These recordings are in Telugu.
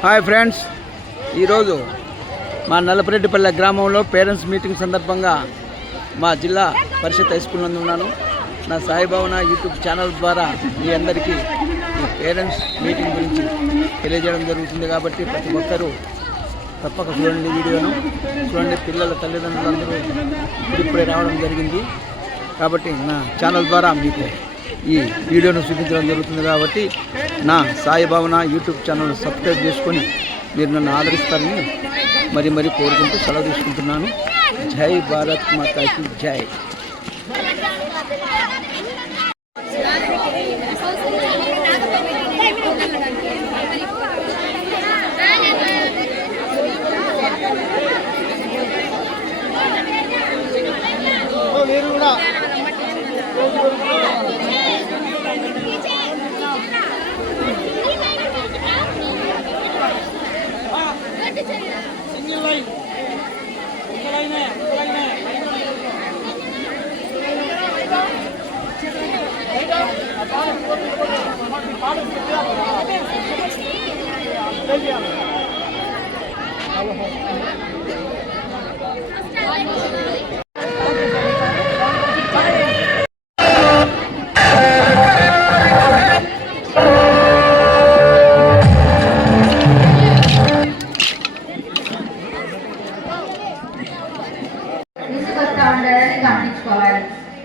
Hi friends. ఈరోజు మా నల్లపరెడ్డిపల్లె గ్రామంలో పేరెంట్స్ మీటింగ్ సందర్భంగా మా జిల్లా పరిషత్ హై స్కూల్ నందు ఉన్నాను. నా సాయిభావన యూట్యూబ్ ఛానల్ ద్వారా మీ అందరికీ ఈ పేరెంట్స్ మీటింగ్ గురించి తెలియజేయడం జరుగుతుంది కాబట్టి ప్రతి ఒక్కరూ తప్పక చూడండి వీడియోను. చూడండి పిల్లల తల్లిదండ్రులందరూ ఇప్పుడిప్పుడే రావడం జరిగింది. కాబట్టి నా ఛానల్ ద్వారా మీకు ఈ వీడియోను చూపించడం జరుగుతుంది కాబట్టి నా సాయి భావన యూట్యూబ్ ఛానల్ సబ్స్క్రైబ్ చేసుకొని మీరు నన్ను ఆదరిస్తారని మరి మరి కోరుకుంటూ సెలవు తీసుకుంటున్నాను. జై భారత్ మాతాకి జై.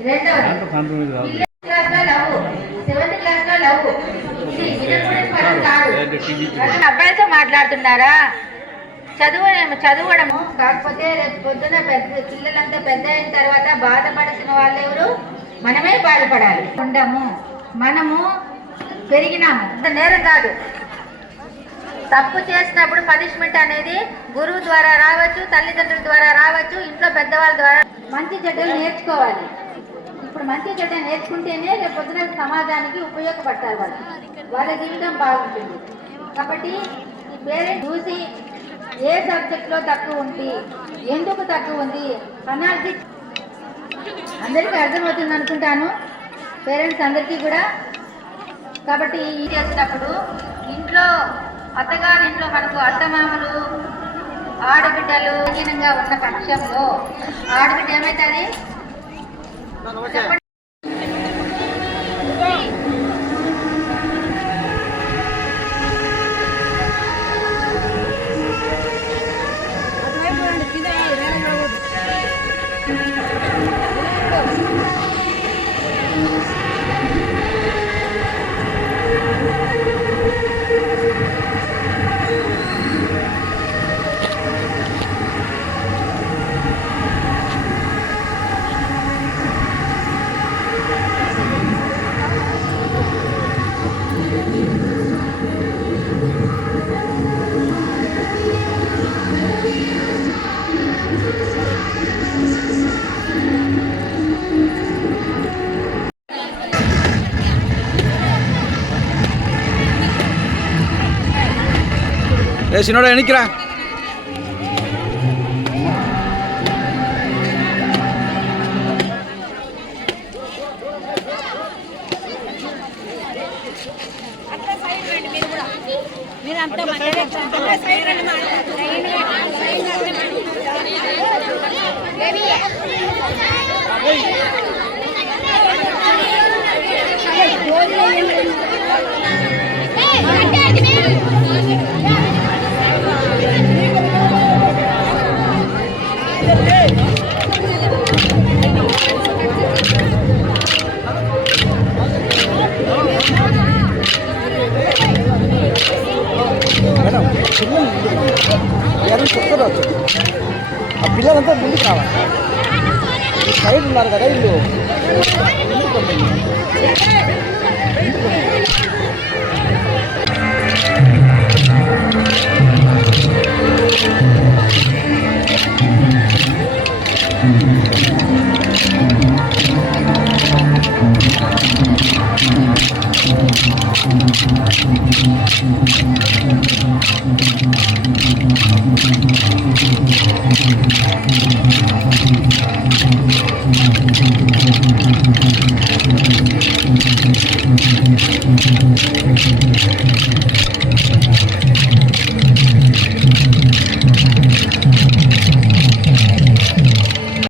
రెండవది క్లాస్ అబ్బాయితో మాట్లాడుతున్నారా? చదువు చదవడము కాకపోతే రేపు పొద్దున పెద్ద పిల్లలంతా పెద్ద అయిన తర్వాత బాధపడాల్సిన వాళ్ళు ఎవరు? మనమే బాధపడాలి. ఉండము. మనము పెరిగినాము. అంత నేరం కాదు. తప్పు చేసినప్పుడు పనిష్మెంట్ అనేది గురువు ద్వారా రావచ్చు తల్లిదండ్రుల ద్వారా రావచ్చు ఇంట్లో పెద్దవాళ్ళ ద్వారా. మంచి చెడ్డలు నేర్చుకోవాలి. ఇప్పుడు మంచి చెడ్డ నేర్చుకుంటేనే రేపు పొద్దున సమాజానికి ఉపయోగపడతారు వాళ్ళు. వాళ్ళ జీవితం బాగుంటుంది. కాబట్టి ఈ పేరెంట్ చూసి ఏ సబ్జెక్ట్లో తక్కువ ఉంది ఎందుకు తక్కువ ఉంది అనాలిసిస్ అందరికీ అర్థమవుతుంది అనుకుంటాను. పేరెంట్స్ అందరికీ కూడా. కాబట్టి ఈ చేసినప్పుడు ఇంట్లో అత్తగారి ఇంట్లో మనకు అత్తమామలు ఆడబిడ్డలు హీనంగా ఉన్న పక్షంలో ఆడబిడ్డ ఏమవుతుంది చెప్పండి ఏ సినోడా ఎనికిరా మీరంతా మధ్యలో అట్లా సైడ్ పిల్లలంతా ముందుకు రావాలి ఈ సైడ్ ఉన్నారు కదా వీళ్ళు